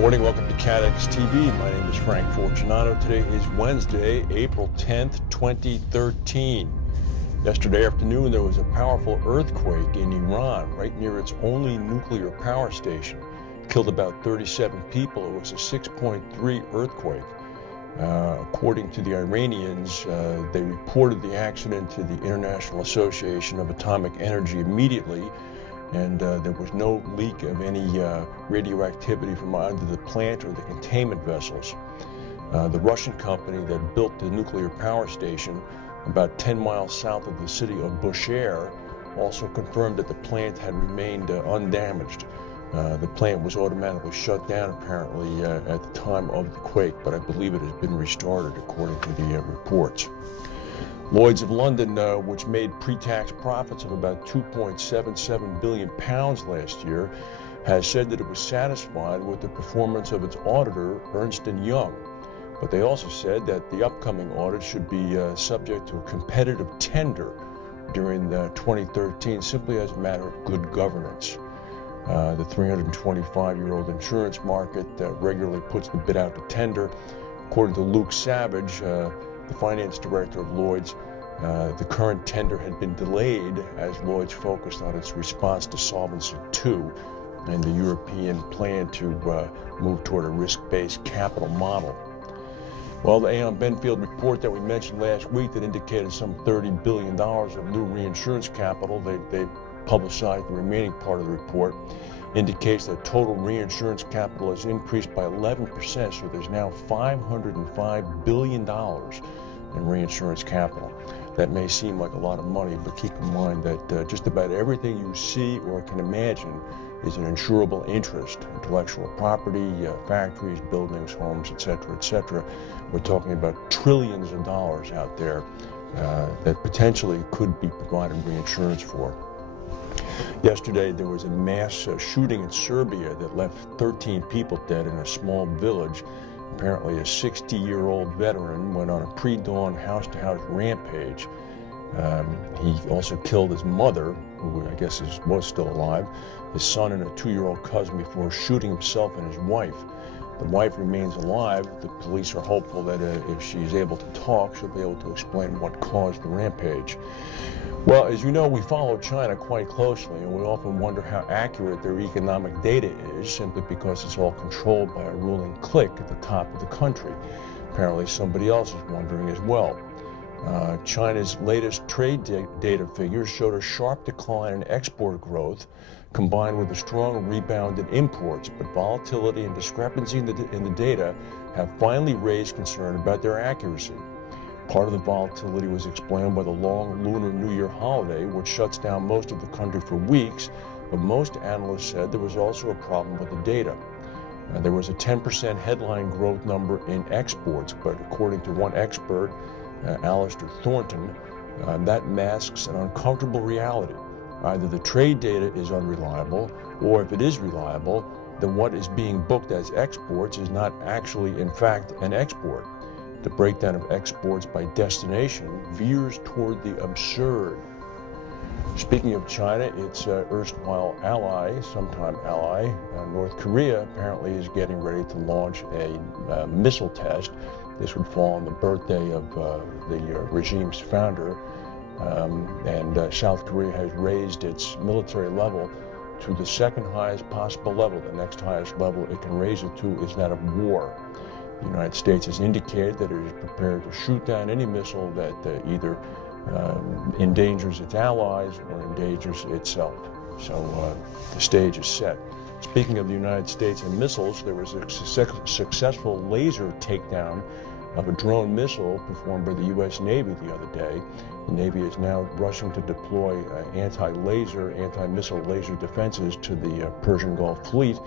morning, welcome to CATEX TV. My name is Frank Fortunato. Today is Wednesday, April 10th, 2013. Yesterday afternoon, there was a powerful earthquake in Iran, right near its only nuclear power station. It killed about 37 people. It was a 6.3 earthquake. According to the Iranians, they reported the accident to the International Association of Atomic Energy immediately, and there was no leak of any radioactivity from either the plant or the containment vessels. The Russian company that built the nuclear power station about 10 miles south of the city of Bushehr also confirmed that the plant had remained undamaged. The plant was automatically shut down apparently at the time of the quake, but I believe it has been restarted according to the reports. Lloyd's of London, which made pre-tax profits of about £2.77 billion last year, has said that it was satisfied with the performance of its auditor, Ernst & Young. But they also said that the upcoming audit should be subject to a competitive tender during 2013, simply as a matter of good governance. The 325-year-old insurance market regularly puts the bid out to tender. According to Luke Savage, the finance director of Lloyd's, the current tender had been delayed as Lloyd's focused on its response to Solvency II and the European plan to move toward a risk-based capital model. Well, the Aon Benfield report that we mentioned last week that indicated some $30 billion of new reinsurance capital, they publicized the remaining part of the report, indicates that total reinsurance capital has increased by 11%, so there's now $505 billion in reinsurance capital. That may seem like a lot of money, but keep in mind that just about everything you see or can imagine is an insurable interest: intellectual property, factories, buildings, homes, etc., etc. We're talking about trillions of dollars out there that potentially could be provided reinsurance for. Yesterday, there was a mass shooting in Serbia that left 13 people dead in a small village. Apparently, a 60-year-old veteran went on a pre-dawn house-to-house rampage. He also killed his mother, who I guess was still alive, his son and a 2-year-old cousin before shooting himself and his wife. The wife remains alive. The police are hopeful that if she's able to talk, she'll be able to explain what caused the rampage. Well, as you know, we follow China quite closely, and we often wonder how accurate their economic data is, simply because it's all controlled by a ruling clique at the top of the country. Apparently somebody else is wondering as well. China's latest trade data figures showed a sharp decline in export growth, combined with a strong rebound in imports, but volatility and discrepancy in the data have finally raised concern about their accuracy. Part of the volatility was explained by the long Lunar New Year holiday, which shuts down most of the country for weeks, but most analysts said there was also a problem with the data. There was a 10% headline growth number in exports, but according to one expert, Alistair Thornton, that masks an uncomfortable reality. Either the trade data is unreliable, or if it is reliable, then what is being booked as exports is not actually, in fact, an export. The breakdown of exports by destination veers toward the absurd. Speaking of China, its erstwhile ally, sometime ally, North Korea, apparently is getting ready to launch a missile test. This would fall on the birthday of the regime's founder, and South Korea has raised its military level to the second highest possible level. The next highest level it can raise it to is that of war. The United States has indicated that it is prepared to shoot down any missile that either endangers its allies or endangers itself. So the stage is set. Speaking of the United States and missiles, there was a successful laser takedown of a drone missile performed by the U.S. Navy the other day. The Navy is now rushing to deploy anti-missile laser defenses to the Persian Gulf fleet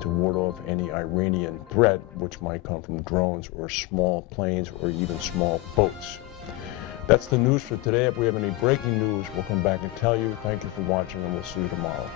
to ward off any Iranian threat, which might come from drones or small planes or even small boats. That's the news for today. If we have any breaking news, we'll come back and tell you. Thank you for watching, and we'll see you tomorrow.